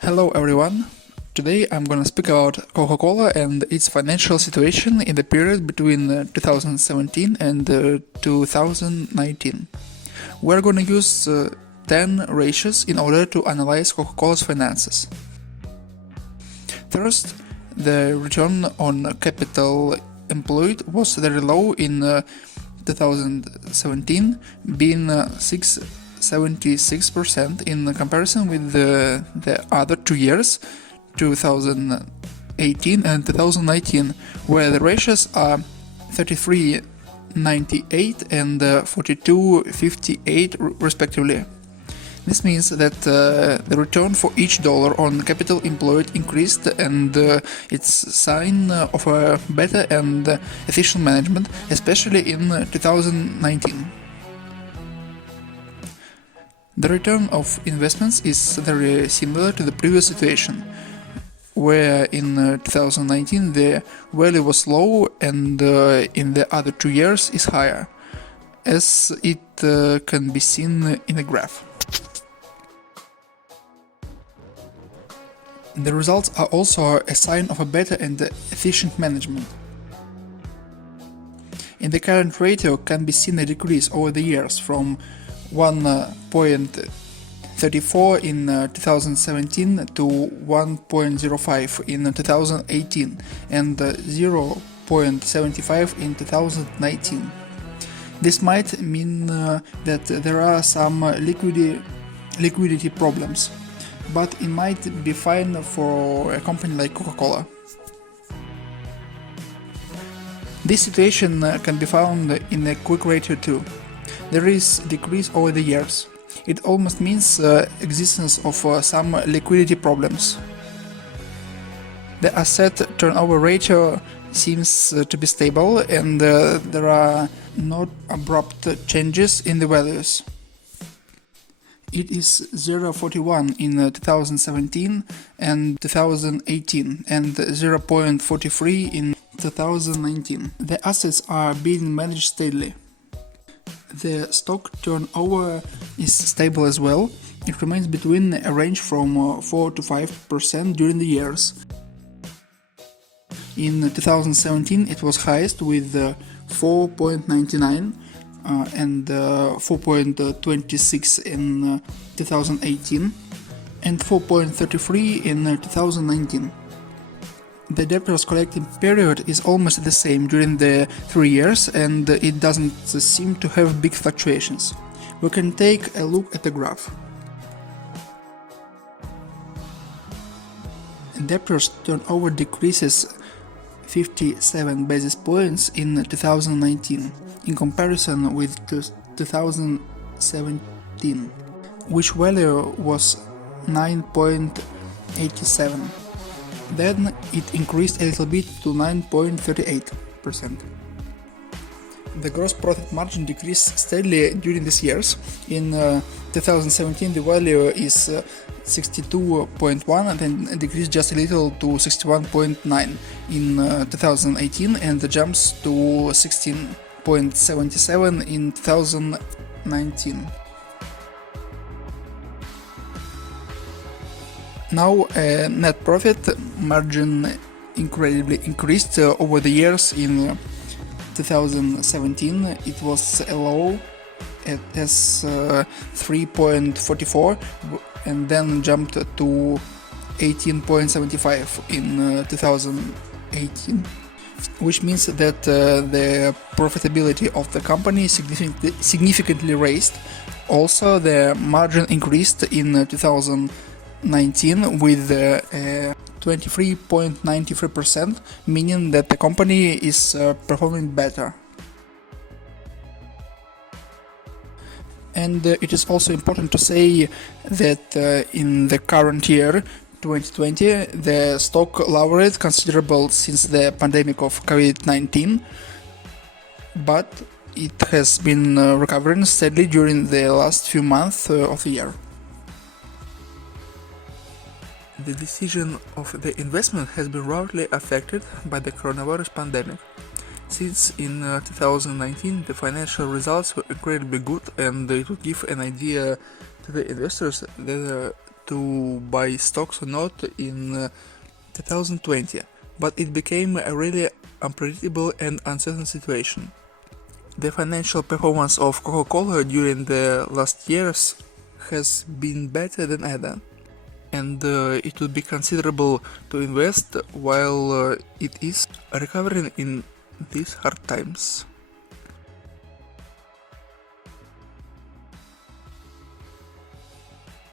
Hello everyone! Today I'm gonna speak about Coca-Cola and its financial situation in the period between 2017 and 2019. We're gonna use 10 ratios in order to analyze Coca-Cola's finances. First, the return on capital employed was very low in 2017, being 6.76% in comparison with the other 2 years, 2018 and 2019, where the ratios are 33.98 and 42.58 respectively. This means that the return for each dollar on capital employed increased, and it's a sign of a better and efficient management, especially in 2019. The return of investments is very similar to the previous situation, where in 2019 the value was low and in the other 2 years is higher, as it can be seen in the graph. The results are also a sign of a better and efficient management. In the current ratio can be seen a decrease over the years from 1.34 in 2017 to 1.05 in 2018 and 0.75 in 2019. This might mean that there are some liquidity problems, but it might be fine for a company like Coca-Cola. This situation can be found in a quick ratio too. There is decrease over the years. It almost means existence of some liquidity problems. The asset turnover ratio seems to be stable, and there are not abrupt changes in the values. It is 0.41 in 2017 and 2018 and 0.43 in 2019. The assets are being managed steadily. The stock turnover is stable as well. It remains between a range from 4 to 5% during the years. In 2017 it was highest with 4.99 and 4.26 in 2018 and 4.33 in 2019. The debtors collecting period is almost the same during the 3 years, and it doesn't seem to have big fluctuations. We can take a look at the graph. Debtors turnover decreases 57 basis points in 2019 in comparison with 2017, which value was 9.87. Then it increased a little bit to 9.38%. The gross profit margin decreased steadily during these years. In 2017 the value is 62.1 and then decreased just a little to 61.9 in 2018 and jumps to 16.77 in 2019. Now net profit margin incredibly increased over the years. In 2017 it was low as 3.44 and then jumped to 18.75 in 2018, which means that the profitability of the company significantly raised. Also the margin increased in 2019 with 23.93%, meaning that the company is performing better. And it is also important to say that in the current year, 2020, the stock lowered considerable since the pandemic of COVID-19, but it has been recovering steadily during the last few months of the year. The decision of the investment has been roughly affected by the coronavirus pandemic. since in 2019 the financial results were incredibly good, and it would give an idea to the investors whether to buy stocks or not in 2020, but it became a really unpredictable and uncertain situation. The financial performance of Coca-Cola during the last years has been better than ever, and it would be considerable to invest while it is recovering in these hard times.